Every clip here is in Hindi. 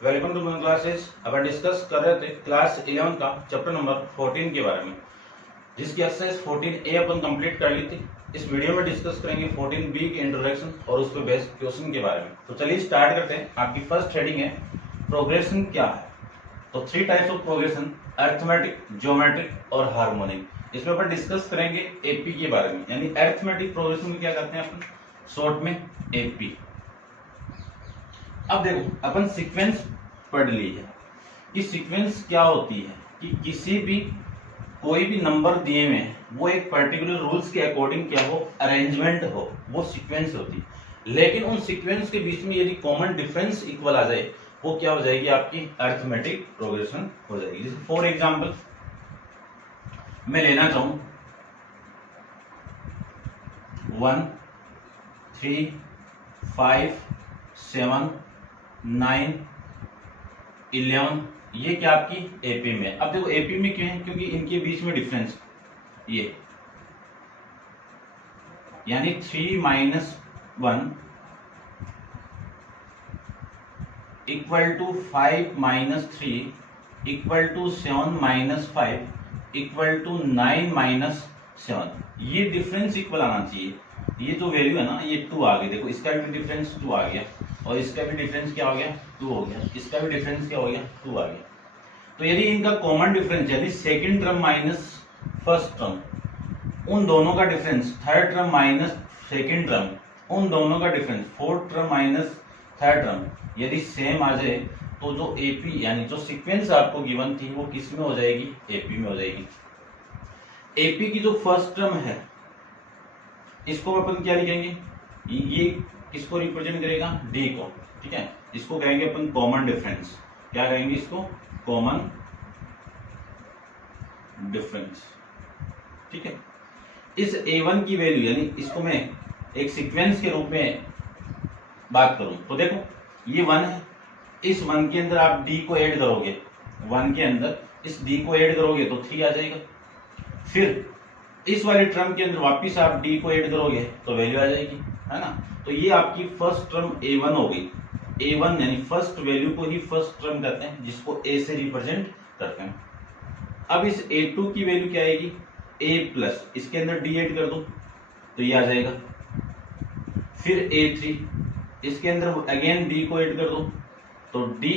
Welcome to my classes. अपन डिस्कस कर रहे थे क्लास 11 का चैप्टर नंबर 14 के बारे में, जिसकी एक्सरसाइज 14A अपन कंप्लीट कर ली थी। इस वीडियो में डिस्कस करेंगे 14B के इंट्रोडक्शन और उस पर बेस्ड क्वेश्चन के बारे में। तो चलिए स्टार्ट करते हैं। आपकी फर्स्ट हेडिंग है प्रोग्रेशन क्या है। तो 3 types of progression, arithmetic, geometric और हार्मोनिक। इसमें अपन डिस्कस करेंगे एपी के बारे में, यानी अरिथमेटिक प्रोग्रेशन में क्या करते हैं अपन, शॉर्ट में एपी। अब देखो अपन सीक्वेंस पढ़ ली है कि सीक्वेंस क्या होती है, कि किसी भी कोई भी नंबर दिए हुए हैं वो एक पर्टिकुलर रूल्स के अकॉर्डिंग क्या हो, अरेंजमेंट हो, वो सीक्वेंस होती है। लेकिन उन सीक्वेंस के बीच में यदि कॉमन डिफरेंस इक्वल आ जाए वो क्या हो जाएगी, आपकी अरिथमेटिक प्रोग्रेशन हो जाएगी। जैसे फॉर एग्जांपल मैं लेना चाहूं 1 3 5 7 9 11, ये क्या आपकी एपी में। अब देखो एपी में क्यों है, क्योंकि इनके बीच में डिफरेंस ये, यानी 3 - 1 equal to 5 - 3 equal to 7 - 5 equal to 9 - 7। ये डिफरेंस इक्वल आना चाहिए। ये जो वैल्यू है ना, ये 2 आ गई। देखो इसका भी डिफरेंस 2 आ गया और इसका भी डिफरेंस क्या हो गया, 2 हो गया। इसका भी डिफरेंस क्या हो गया, 2 आ गया। तो यदि इनका कॉमन डिफरेंस, यदि second term minus first term, उन दोनों का difference, third term minus second term, उन दोनों का difference, fourth term minus third term, यदि सेम आ जाए तो जो एपी यानी जो सीक्वेंस आपको गिवन थी वो किस में हो जाएगी, एपी में हो जाएगी। एपी की जो फर्स्ट टर्म है इसको अपन क्या लिखेंगे, ये किसको रिप्रेजेंट करेगा, डी को। ठीक है, इसको कहेंगे अपन कॉमन डिफरेंस। क्या कहेंगे इसको, कॉमन डिफरेंस। ठीक है, इस A1 की वैल्यू, यानी इसको मैं एक सीक्वेंस के रूप में बात करूं तो देखो ये 1 है, इस 1 के अंदर आप d को ऐड करोगे, 1 के अंदर इस d को ऐड करोगे तो 3 आ जाएगा। फिर इस वाले टर्म के अंदर वापिस आप d को ऐड करोगे तो वैल्यू आ जाएगी, है ना। तो ये आपकी फर्स्ट टर्म A1 हो गई। A1 यानी फर्स्ट वैल्यू को ही फर्स्ट टर्म कहते हैं, जिसको A से रिप्रेजेंट करते हैं। अब इस A2 की वैल्यू क्या आएगी, A प्लस, इसके अंदर d ऐड कर दो तो ये आ जाएगा। फिर A3, इसके अंदर अगेन d को ऐड कर दो तो d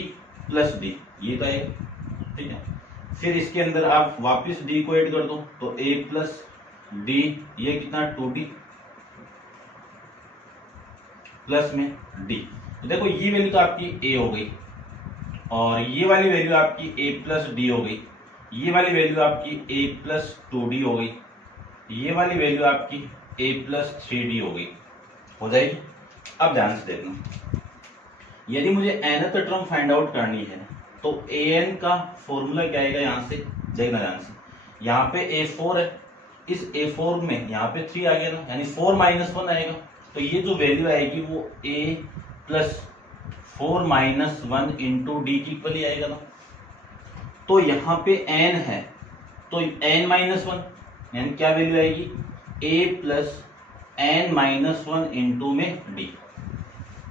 प्लस d, ये तो आएगा। ठीक है, फिर इसके अंदर आप वापस d को ऐड कर दो तो a प्लस d, ये कितना 2d प्लस में d। तो देखो ये वैल्यू तो आपकी a हो गई और ये वाली वैल्यू आपकी a प्लस d हो गई। ये वाली वैल्यू आपकी a प्लस 2d हो गई। ये वाली वैल्यू आपकी a प्लस 3d हो गई, हो जाएगी। अब ध्यान से देखना, यदि मुझे nth टर्म फाइंड आउट करनी है तो an का फॉर्मूला क्या आएगा, यहां से देखना ध्यान से। यहाँ पे a4 है, इस a4 में यहाँ पे 3 आ गया ना, यानी 4 - 1 आएगा। तो ये जो वैल्यू आएगी वो a प्लस 4 - 1 इंटू डी की इक्वल ही आएगा ना। तो यहाँ पे n है तो n - 1 यानी क्या वैल्यू आएगी, a प्लस n - 1 इंटू में d।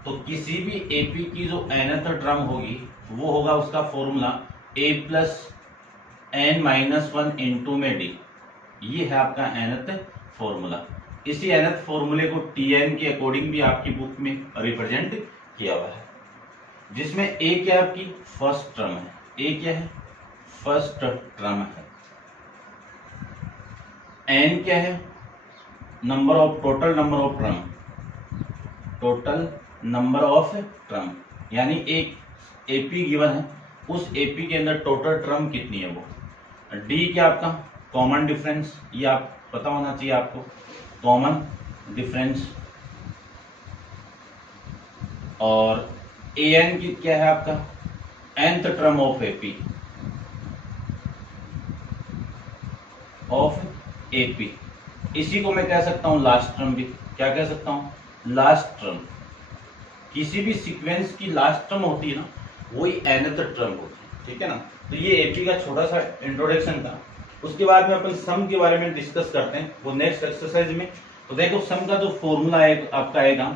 तो किसी भी एपी की जो nth टर्म होगी वो होगा उसका formula a plus n - 1 into में d। ये है आपका nth फॉर्मूला। इसी nth फॉर्मूले को tn के अकॉर्डिंग भी आपकी बुक में रिप्रेजेंट किया हुआ है, जिसमें a क्या है, आपकी फर्स्ट टर्म है। a क्या है, फर्स्ट टर्म है। n क्या है, number of, total number of term, total number of term, यानी एक एपी गिवन है, उस एपी के अंदर टोटल टर्म कितनी है वो। डी क्या आपका कॉमन डिफरेंस, ये आप पता होना चाहिए आपको, कॉमन डिफरेंस। और एन की क्या है आपका, nth term of AP, of AP. इसी को मैं कह सकता हूं लास्ट टर्म भी। क्या कह सकता हूं, लास्ट टर्म। किसी भी सीक्वेंस की लास्ट टर्म होती है ना, वही nth टर्म होती है। ठीक है ना। तो ये एपी का छोटा सा इंट्रोडक्शन था। उसके बाद में अपन सम के बारे में डिस्कस करते हैं, वो नेक्स्ट एक्सरसाइज में। तो देखो सम का जो फॉर्मूला आपका आएगा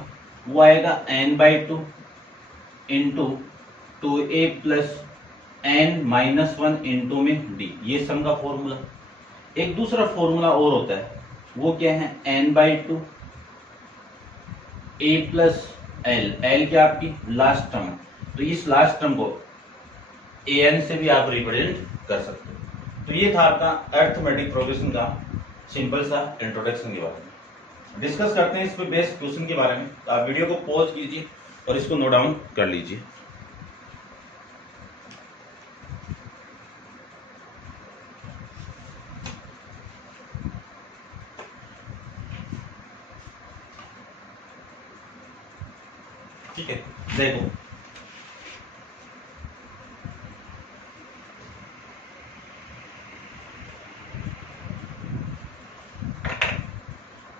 वो आएगा n/2 into 2a plus n-1 into में d, ये सम का फॉर्मूला। एक दूसरा फॉर्मूला और होता है, वो क्या है, n/2 a प्लस l क्या आपकी लास्ट टर्म है, तो इस लास्ट टर्म को an से भी आप रिप्रेजेंट कर सकते हो। तो ये था आपका अरिथमेटिक प्रोग्रेशन का सिंपल सा इंट्रोडक्शन के बारे में। डिस्कस करते हैं इस पे बेस्ड क्वेश्चन के बारे में। तो आप वीडियो को पॉज कीजिए और इसको नोट डाउन कर लीजिए। ठीक है, देखो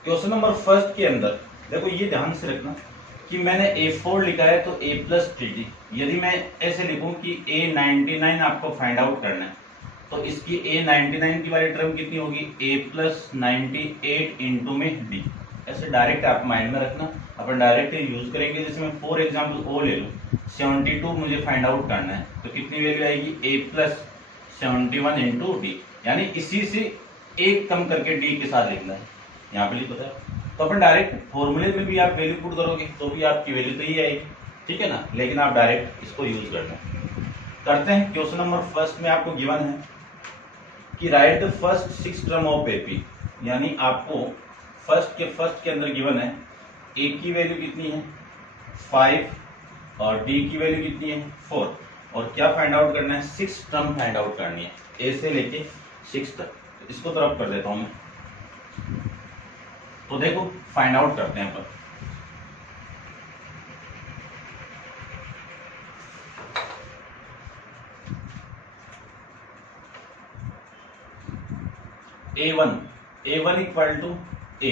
क्वेश्चन नंबर फर्स्ट के अंदर देखो, ये ध्यान से रखना कि मैंने A4 लिखा है तो a प्लस 3d। यदि मैं ऐसे लिखूं कि A99 आपको फाइंड आउट करना है, तो इसकी A99 की वाली टर्म कितनी होगी, a प्लस 98 इंटू में d। ऐसे डायरेक्ट आप माइंड में रखना, अपन डायरेक्ट यूज करेंगे। जैसे मैं फॉर एग्जाम्पल ओ ले लूँ, 72 मुझे फाइंड आउट करना है, तो कितनी वैल्यू आएगी, a प्लस 71 इंटू डी, यानी इसी से एक कम करके d के साथ लिखना है, यहाँ पे लिखो था। तो अपन डायरेक्ट फॉर्मूले में भी आप वैल्यू पुट करोगे तो भी आपकी वैल्यू तो ही आएगी, ठीक है ना, लेकिन आप डायरेक्ट इसको यूज करना करते हैं। क्वेश्चन नंबर फर्स्ट में आपको गिवन है कि right the first 6 term of AP, यानी आपको फर्स्ट के अंदर गिवन है a की वैल्यू कितनी है 5 और d की वैल्यू कितनी है 4, और क्या फाइंड आउट करना है, 6 टर्म फाइंड आउट करनी है, a से लेके 6 तक। इसको तरफ कर देता हूं मैं। तो देखो फाइंड आउट करते हैं अपन। A1 इक्वल टू a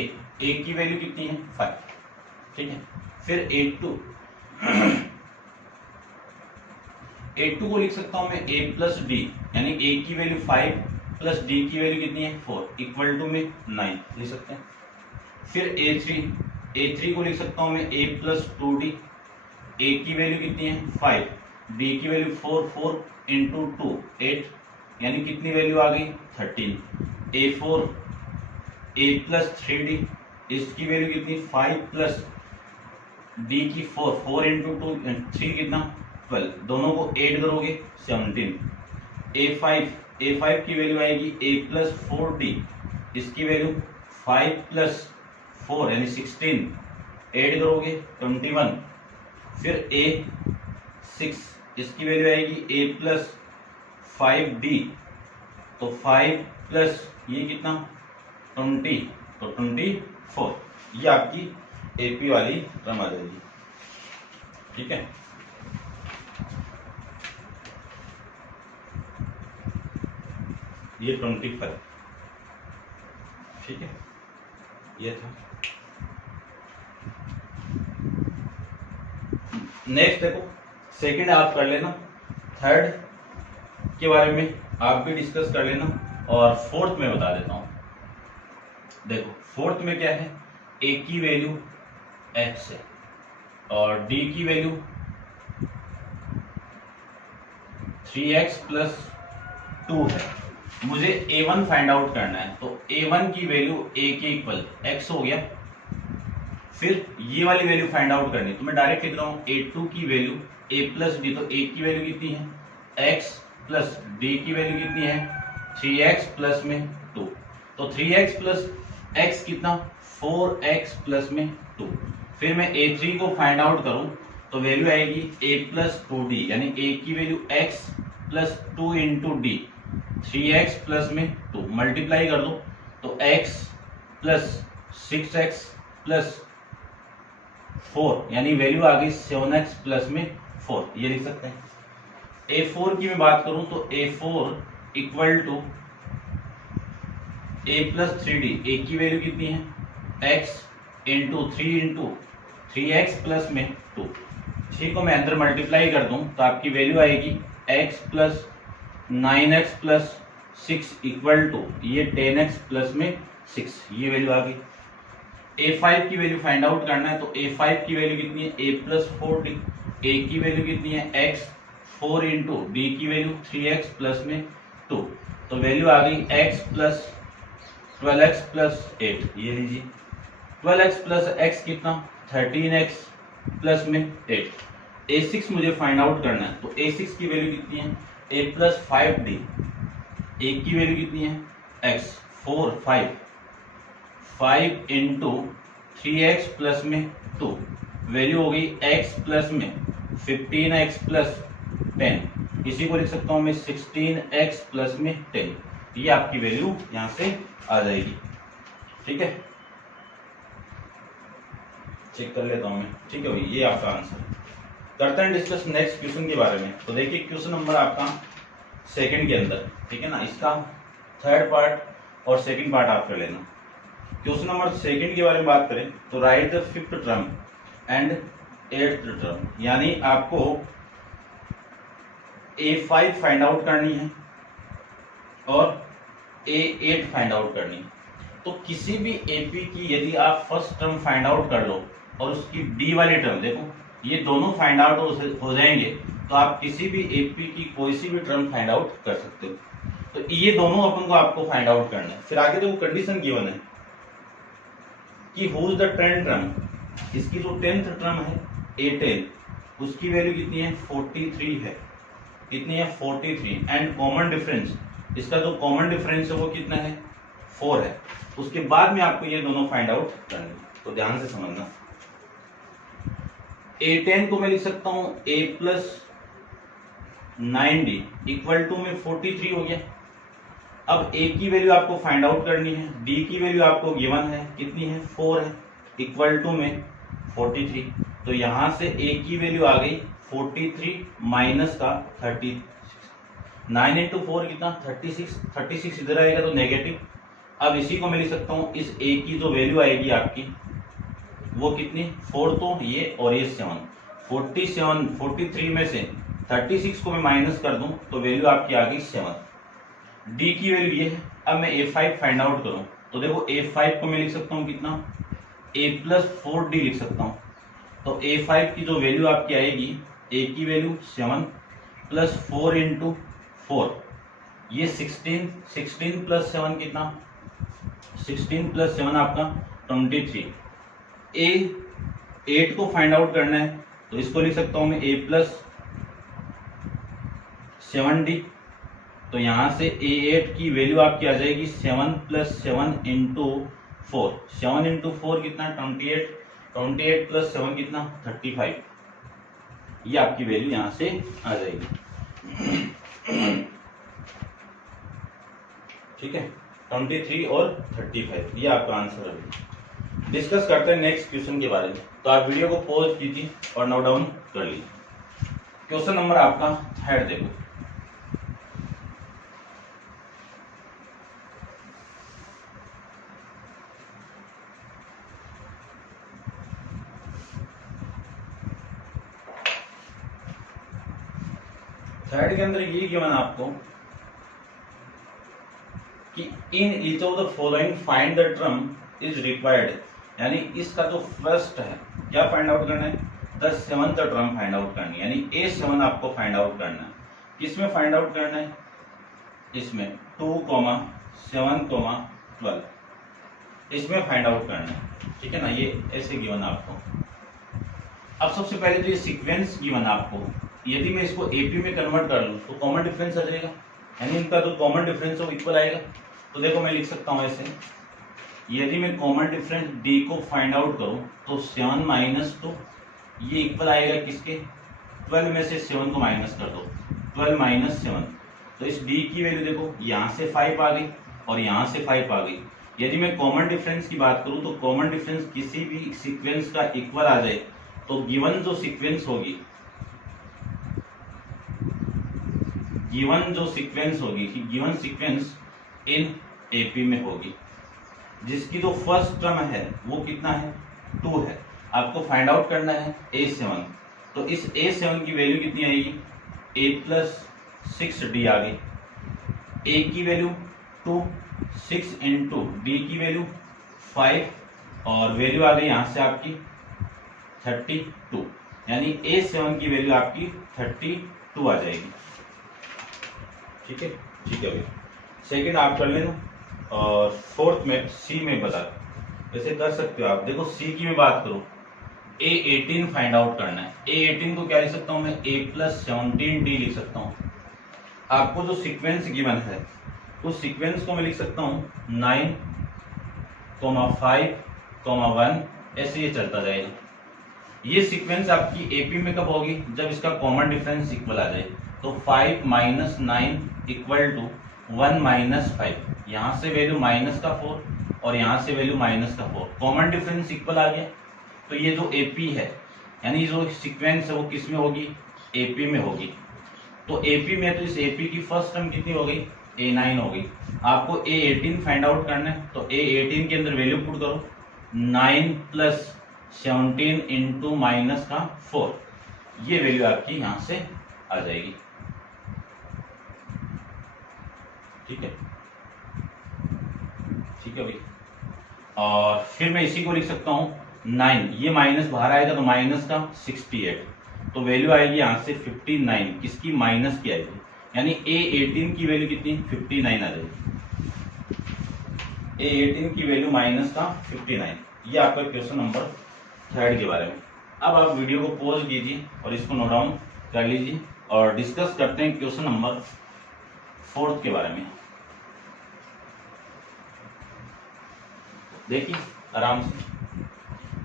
की वैल्यू कितनी है 5, ठीक है। फिर A2 को लिख सकता हूं मैं a प्लस डी, यानी a की वैल्यू 5 प्लस d की वैल्यू कितनी है 4, इक्वल टू में 9 लिख सकते हैं। फिर A3 को लिख सकता हूं मैं a प्लस 2d, a की वैल्यू कितनी है 5, d की वैल्यू 4 इंटू 2 8, यानी कितनी वैल्यू आ गई 13। A4 a प्लस 3d, इसकी वैल्यू कितनी 5 प्लस d की 4 इंटू 2 3 कितना 12, दोनों को ऐड करोगे 17। A5 की वैल्यू आएगी a प्लस 4d, इसकी वैल्यू 5 प्लस 4 यानी 16, ऐड करोगे 21। फिर A6, इसकी वैल्यू आएगी a प्लस 5d, तो 5 प्लस ये कितना 20, तो 24, ये आपकी AP वाली टर्म आ जाएगी, ठीक है। ये 25, ठीक है, ये था। नेक्स्ट देखो, सेकंड आप कर लेना, थर्ड के बारे में आप भी डिस्कस कर लेना, और फोर्थ में बता देता हूं। देखो फोर्थ में क्या है, a की वैल्यू x है और d की वैल्यू 3x प्लस 2 है। मुझे a1 फाइंड आउट करना है, तो a1 की वैल्यू a के इक्वल x हो गया। फिर ये वाली वैल्यू फाइंड आउट करनी, तो मैं डायरेक्ट लिख रहा हूँ a2 की वैल्यू a प्लस डी, तो a की वैल्यू कितनी है x प्लस d की वैल्यू कितनी है 3x प्लस में 2, तो 3x प्लस x कितना 4x प्लस में 2। फिर मैं a3 को फाइंड आउट करूं तो वैल्यू आएगी a प्लस 2d, यानी a की value x plus 2 into D, 3x plus में 2, मल्टीप्लाई कर दो तो x प्लस 6x प्लस 4, यानी वैल्यू आ गई 7x प्लस में 4, ये लिख सकते हैं। A4 की मैं बात करूं तो A4 equal to a plus 3d, a की वैल्यू कितनी है x इंटू 3x प्लस में 2, ठीक को मैं अंदर मल्टीप्लाई कर दूं तो आपकी वैल्यू आएगी x plus 9x plus 6 equal to ये 10x प्लस में 6, ये वैल्यू आ गई। A5 की वैल्यू फाइंड आउट करना है, तो A5 की वैल्यू कितनी है a प्लस 4d, a की वैल्यू कितनी है x 4 इंटू डी की वैल्यू 3x प्लस में 2, तो वैल्यू आ गई x प्लस 12x प्लस 8। ये लीजिए 12x प्लस x कितना 13x प्लस में 8। a6 मुझे फाइंड आउट करना है, तो a6 की वैल्यू कितनी है a प्लस 5d, a की वैल्यू कितनी है x 5 इंटू 3x प्लस में 2, वैल्यू हो गई x प्लस में 15x प्लस 10, इसी को लिख सकता हूं मैं 16x प्लस में 10। ये आपकी वैल्यू यहां से आ जाएगी। ठीक है, चेक कर लेता हूं मैं। ठीक है भाई, ये आपका आंसर। करते हैं डिस्कस नेक्स्ट क्वेश्चन के बारे में। तो देखिए क्वेश्चन नंबर आपका सेकंड के अंदर, ठीक है ना, इसका थर्ड पार्ट और सेकंड पार्ट आप कर लेना। क्वेश्चन नंबर सेकंड के बारे में बात करें तो right the fifth term and eighth term, यानी आपको A5 फाइंड आउट करनी है और A8 फाइंड आउट करनी है। तो किसी भी AP की यदि आप फर्स्ट टर्म फाइंड आउट कर लो और उसकी D वाली टर्म, देखो ये दोनों फाइंड आउट हो जाएंगे, तो आप किसी भी AP की कोई सी भी टर्म फाइंड आउट कर सकते हो। तो ये दोनों अपन को आपको फाइंड आउट करना है। फिर आगे देखो कंडीशन गिवन है कि who is the 10th term, इसकी जो 10th टर्म है A10, उसकी वैल्यू कितनी है 43 है, कितनी है 43, एंड कॉमन डिफरेंस, इसका जो कॉमन डिफरेंस है वो कितना है 4 है। उसके बाद में आपको ये दोनों फाइंड आउट करने, तो ध्यान से समझना। A10 को मैं लिख सकता हूं A plus 9D equal to में 43 हो गया। अब A की वैल्यू आपको फाइंड आउट करनी है, D की वैल्यू आपको गिवन है, कितनी है 4 है, इक्वल टू में 43। तो यहां से A की वैल्यू आ गई 43 माइनस का 30, 9 इंटू 4 कितना 36, 36 इधर आएगा तो नेगेटिव। अब इसी को मैं लिख सकता हूं, इस A की जो वैल्यू आएगी आपकी वो कितनी 4, तो ये और ये 7, 47, 43 में से 36 को मैं माइनस कर दूं तो वैल्यू आपकी आ गई 7। D की वैल्यू ये है। अब मैं A5 फाइंड आउट करूं तो देखो A5 को मैं लिख सकता हूं कितना A प्लस 4D लिख सकता हूं। तो A5 की जो वैल्यू आपकी आएगी, A की वैल्यू 7 प्लस 4 इंटू 4, ये 16, 16 प्लस 7 कितना 16 प्लस 7 आपका 23। A8 को फाइंड आउट करना है तो इसको लिख सकता हूं मैं A प्लस 7D। तो यहां से A8 की वैल्यू आपकी आ जाएगी 7 प्लस 7 इंटू 4, 7 इंटू 4 कितना 28, 28 प्लस 7 कितना 35। ये आपकी वैल्यू यहां से आ जाएगी। ठीक है, 23 और 35, ये आपका आंसर है। डिस्कस करते हैं नेक्स्ट क्वेश्चन के बारे में। तो आप वीडियो को पॉज कीजिए और नोट डाउन कर लीजिए। क्वेश्चन नंबर आपका थर्ड देखो, थर्ड के अंदर ये गिवन आपको कि in each of the following find the term is required, यानी इसका जो फर्स्ट है क्या फाइंड आउट करना है, the 7th term find out करनी है, यानी A7 आपको फाइंड आउट करना है। किसमें फाइंड आउट करना है, इसमें 2, 7, 12, इसमें फाइंड आउट करना है। ठीक है ना, ये ऐसे गिवन आपको। अब सबसे पहले तो ये सीक्वेंस गिवन आपको, यदि मैं इसको AP में कन्वर्ट कर लूं तो कॉमन डिफरेंस आ जाएगा, यानी इनका जो कॉमन डिफरेंस है वो इक्वल आएगा। तो देखो मैं लिख सकता हूं ऐसे, यदि मैं कॉमन डिफरेंस D को फाइंड आउट करूं तो 7 माइनस 2, ये इक्वल आएगा किसके 12 में से 7 को माइनस कर दो, 12 माइनस 7। तो इस D की वैल्यू देखो यहाँ से 5 आ गई और यहाँ से 5 आ गई। यदि मैं कॉमन डिफरेंस की बात करूं तो कॉमन डिफरेंस किसी भी सीक्वेंस का इक्वल आ जाए तो गिवन जो सीक्वेंस होगी, गिवन सीक्वेंस इन AP में होगी, जिसकी जो फर्स्ट टर्म है वो कितना है 2 है। आपको फाइंड आउट करना है A7। तो इस A7 की वैल्यू कितनी आएगी, A प्लस 6D आ गई। A की वैल्यू 2, 6 इंटू D की वैल्यू 5 और वैल्यू आ गई यहाँ से आपकी 32, यानी A7 की वैल्यू आपकी 2 आ जाएगी। ठीक है भाई, सेकंड आप कर लेना। और फोर्थ में सी में बता वैसे कर सकते हो आप। देखो सी की मैं बात करूं, A18 फाइंड आउट करना है। A18 को क्या लिख सकता हूं मैं, A+17D लिख सकता हूं। आपको जो सीक्वेंस गिवन है उस सीक्वेंस को मैं लिख सकता हूं 9, 5, 1 ऐसे ये चलता जाएगा। ये सीक्वेंस आपकी एपी में कब होगी, जब इसका कॉमन डिफरेंस इक्वल आ जाए। तो 5 - 9 = 1 - 5, यहां से वैल्यू -4 और यहां से वैल्यू -4, कॉमन डिफरेंस इक्वल आ गया। तो ये जो एपी है यानी जो सीक्वेंस है वो किस में होगी, एपी में होगी। तो एपी में तो इस एपी की फर्स्ट टर्म कितनी हो गई, A9 हो गई। आपको A18 फाइंड आउट करना है तो A18 के अंदर वैल्यू पुट करो, 9 + 17 × -4, ये वैल्यू आपकी यहां से आ जाएगी। ठीक है भाई। और फिर मैं इसी को लिख सकता हूं 9, ये माइनस बाहर आएगा तो -68, तो वैल्यू आएगी यहां से 59, किसकी, माइनस की आएगी। यानी A18 की वैल्यू कितनी, 59 आ जाएगी। A18 की वैल्यू -59। ये आपका क्वेश्चन नंबर 3 के बारे में। अब आप वीडियो को पॉज कीजिए और इसको नोट डाउन कर लीजिए और डिस्कस करते हैं क्वेश्चन नंबर 4 के बारे में। देखिए आराम से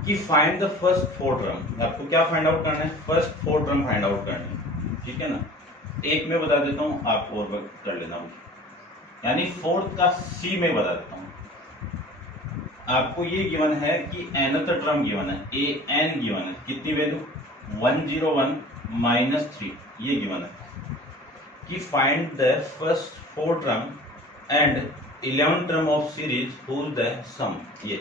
कि फाइंड द फर्स्ट 4 टर्म। आपको क्या फाइंड आउट करना है, फर्स्ट 4 टर्म फाइंड आउट करनी है। ठीक है ना, एक में बता देता हूं, आप और कर लेना। यानी फोर्थ का सी में बता देता हूं। आपको ये गिवन है कि nth टर्म गिवन है, an गिवन है, कितनी वैल्यू 101 - 3, ये गिवन है कि find the first 4 term and 11 term of series whose the sum. ये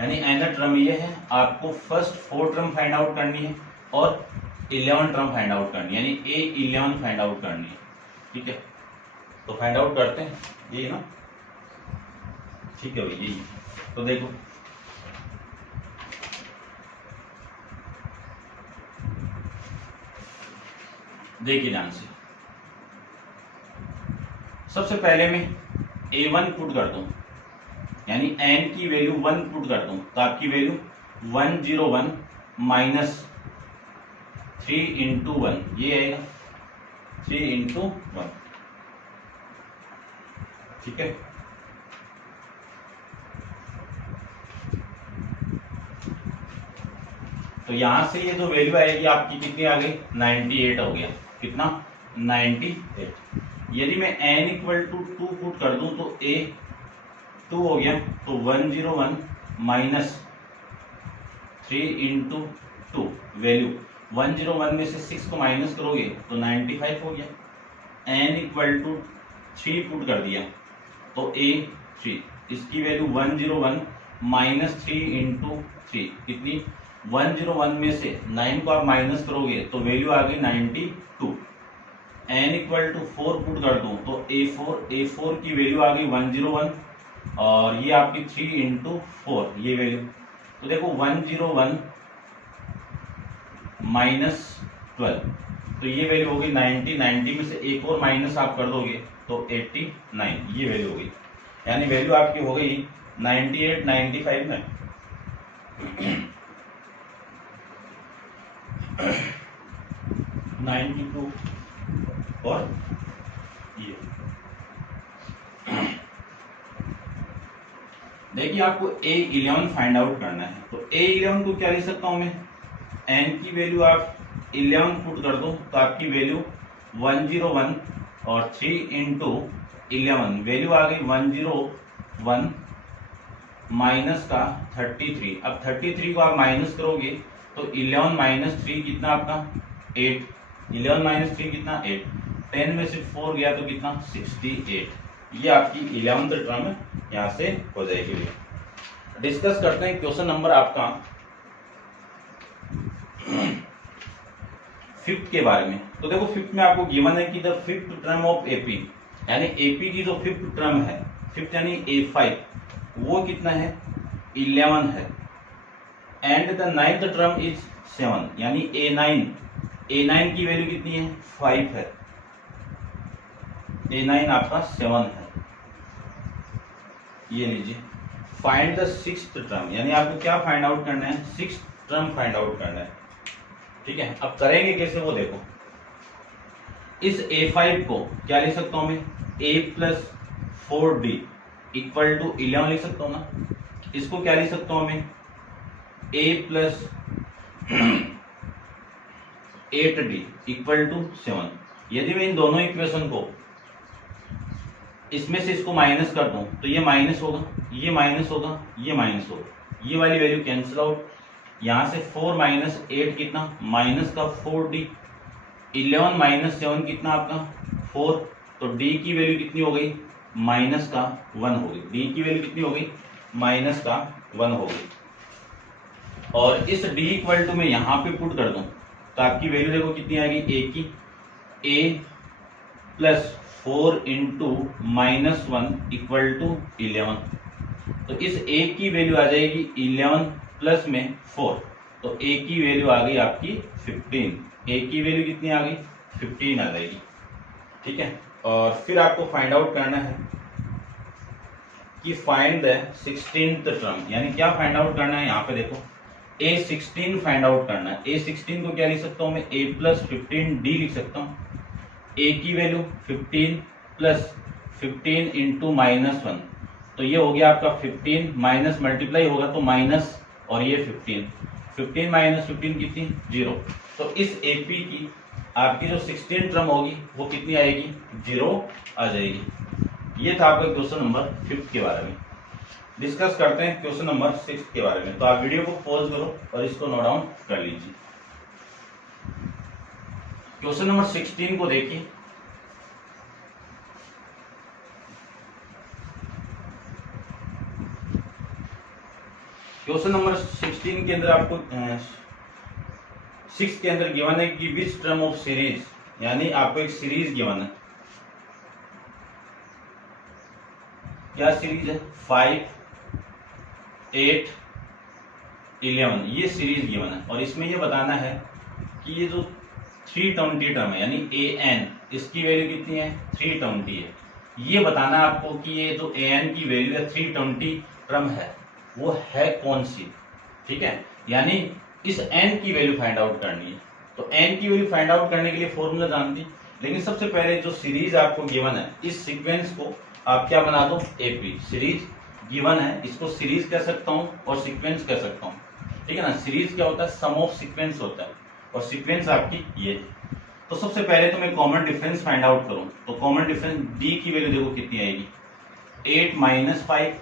यानी nth टर्म ये है, आपको फर्स्ट 4 टर्म फाइंड आउट करनी है और 11 टर्म फाइंड आउट करनी है, यानी A11 फाइंड आउट करनी है। ठीक है, तो फाइंड आउट करते हैं, ये ना। ठीक है भाई, यही। तो देखो देखिए ध्यान से, सबसे पहले मैं A1 पुट कर दूं, यानी n की वैल्यू 1 पुट कर दूं, तो आपकी वैल्यू 101 - 3 × 1, ये आएगा 3 × 1। ठीक है, तो यहां से ये जो वैल्यू आएगी आपकी कितनी आ गई, 98 हो गया। कितना, 98। यदि मैं n = 2 पुट कर दूं तो A2 हो गया, तो 101 - 3 × 2, वैल्यू 101 में से 6 को माइनस करोगे तो 95 हो गया। n = 3 पुट कर दिया तो A3, इसकी वैल्यू 101 - 3 × 3, कितनी, 101 में से 9 को आप माइनस करोगे तो वैल्यू आ गई 92। n = 4 पुट कर दूं तो A4 की वैल्यू आ गई 101 और ये आपकी 3 × 4, ये वैल्यू। तो देखो 101 - 12, तो ये वैल्यू हो गई 90। 90 में से एक और माइनस आप कर दोगे तो 89, ये वैल्यू हो गई। यानी वैल्यू आपकी हो गई 98, 95 में 92 और ये। देखिए आपको A11 फाइंड आउट करना है, तो A11 को क्या लिख सकता हूं मैं, n की वैल्यू आप 11 पुट कर दो तो आपकी वैल्यू 101 और 3 × 11, वैल्यू आ गई 101 माइनस का 33। अब 33 को आप माइनस करोगे तो 11 - 3 कितना आपका 8, 11 - 3 कितना 8, 10 में से 4 गया तो कितना 68। ये आपकी 11th टर्म यहाँ से हो जाएगी। डिस्कस करते हैं क्वेश्चन नंबर आपका 5th के बारे में। तो देखो 5th में आपको गिवन है कि the 5th term of AP, यानी एपी की जो 5th टर्म है, 5th यानी A5, वो कितना है 11 है। And the 9th term is 7, यानी A9 A9 की वैल्यू कितनी है 5 है, A9 आपका 7 है। ये लीजिए फाइंड द सिक्स्थ टर्म, यानी आपको क्या फाइंड आउट करना है, सिक्स्थ टर्म फाइंड आउट करना है। ठीक है, अब करेंगे कैसे वो देखो। इस A5 को क्या लिख सकता हूं मैं, A+4D इक्वल टू 11 लिख सकता हूं ना। इसको क्या लिख सकता हूं मैं, A+8D इक्वल टू 7। यदि मैं इन दोनों इक्वेशन को इसमें से इसको माइनस कर दूं तो ये माइनस होगा, ये माइनस होगा, ये माइनस होगा, ये वाली वैल्यू कैंसिल आउट। यहां से 4 माइनस 8 कितना, माइनस का 4D, 11 माइनस 7 कितना आपका 4, तो D की वैल्यू कितनी हो गई, माइनस का 1 हो गई। D की वैल्यू कितनी हो गई, माइनस का 1 हो गई। और इस D इक्वल टू में यहां पे पुट कर दूं तो आपकी वैल्यू देखो कितनी आएगी, A की, A+4 इंटू -1 इक्वल टू 11। तो इस A की वैल्यू आ जाएगी 11 प्लस में 4, तो A की वैल्यू आ गई आपकी 15। A की वैल्यू कितनी आ गई, 15 आ जाएगी। ठीक है, और फिर आपको फाइंड आउट करना है कि फाइंड द 16th टर्म, यानी क्या फाइंड आउट करना है, यहाँ पे देखो A16 फाइंड आउट करना है। A16 को क्या लिख सकता हूँ मैं, A+15D लिख सकता हूँ। A की वैल्यू 15 प्लस 15 इंटू -1, तो ये हो गया आपका 15, माइनस मल्टीप्लाई होगा तो माइनस, और ये 15 माइनस 15 कितनी, 0। तो इस AP की आपकी जो 16 टर्म होगी वो कितनी आएगी, 0 आ जाएगी। ये था आपका क्वेश्चन नंबर 5 के बारे में। डिस्कस करते हैं क्वेश्चन नंबर 6 के बारे में। तो आप वीडियो को पॉज करो और इसको नोट डाउन कर लीजिए। क्वेश्चन नंबर 16 को देखिए। क्वेश्चन नंबर 16 के अंदर आपको 6 के अंदर गिवन है कि विच टर्म ऑफ सीरीज, यानी आपको एक सीरीज गिवन है। क्या सीरीज है, 5, 8, 11, ये सीरीज गिवन है। और इसमें ये बताना है कि ये जो 320 टर्म है, यानी AN, इसकी वैल्यू कितनी है, 320 है। ये बताना आपको कि ये जो AN की वैल्यू है 320 टर्म है, वो है कौन सी। ठीक है, यानी इस N की वैल्यू फाइंड आउट करनी है। तो N की वैल्यू फाइंड आउट करने के लिए फॉर्मूला जानती है, लेकिन सबसे पहले जो सीरीज आपको गिवन है, इस सीक्वेंस को आप क्या बना दो, AP। सीरीज गिवन है, इसको सीरीज कह सकता हूं और सीक्वेंस कह सकता हूं। ठीक है ना, सीरीज क्या होता है, सम ऑफ सीक्वेंस होता है, और सीक्वेंस आपकी ये। तो सबसे पहले तो मैं कॉमन डिफरेंस फाइंड आउट करूं, तो कॉमन डिफरेंस D की वैल्यू देखो कितनी आएगी, 8 माइनस 5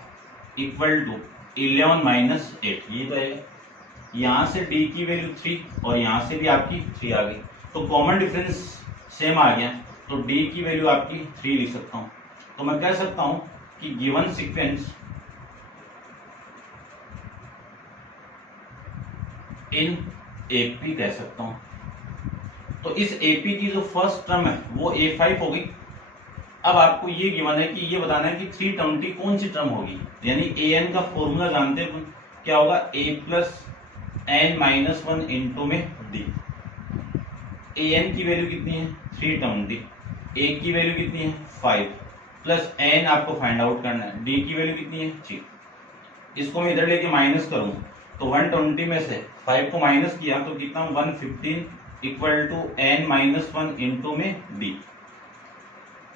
इक्वल टू 11 माइनस 8, ये तो है। यहां से D की वैल्यू 3 और यहां से भी आपकी 3 आ गई, तो कॉमन डिफरेंस सेम आ गया, तो D की वैल्यू आपकी 3 लिख सकता हूं। तो मैं कह सकता हूं कि गिवन सीक्वेंस इन AP कह सकता हूं। तो इस AP की जो फर्स्ट टर्म है वो A5 हो गई। अब आपको ये गिवन है कि ये बताना है कि 320 कौन सी टर्म होगी, यानी AN का फॉर्मूला जानते हैं क्या होगा, A+n-1 इंटू में D। AN की वैल्यू कितनी है, 320, A की वैल्यू कितनी है, 5, प्लस N आपको फाइंड आउट करना है, D की वैल्यू कितनी है, 3। इसको मैं इधर लेके माइनस करूं तो 120 में से 5 को माइनस किया तो कितना, 115 इक्वल टू n-1 इंटू में D।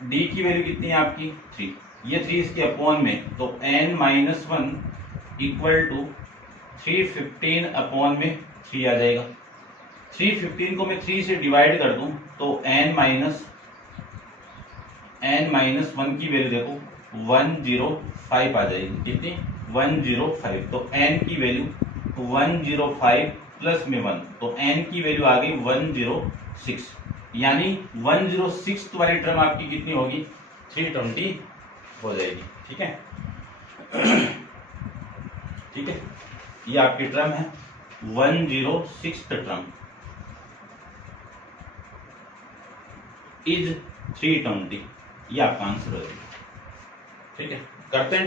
D की वैल्यू कितनी है आपकी, 3, ये 3 इसके अपॉन में, तो n-1 इक्वल टू 315 अपॉन में 3 आ जाएगा। 315 को मैं 3 से डिवाइड कर दूं तो n-1 की वैल्यू देखो 105 आ जाएगी, कितनी, 105। तो n की वैल्यू 105 प्लस में 1, तो n की वैल्यू आ गई 106, यानी 106 वाली टर्म आपकी कितनी होगी, 320 हो जाएगी। ठीक है ठीक है, ये आपकी टर्म है 106 टर्म इज 320, ये आपका आंसर हो जाएगा। ठीक है, करते हैं।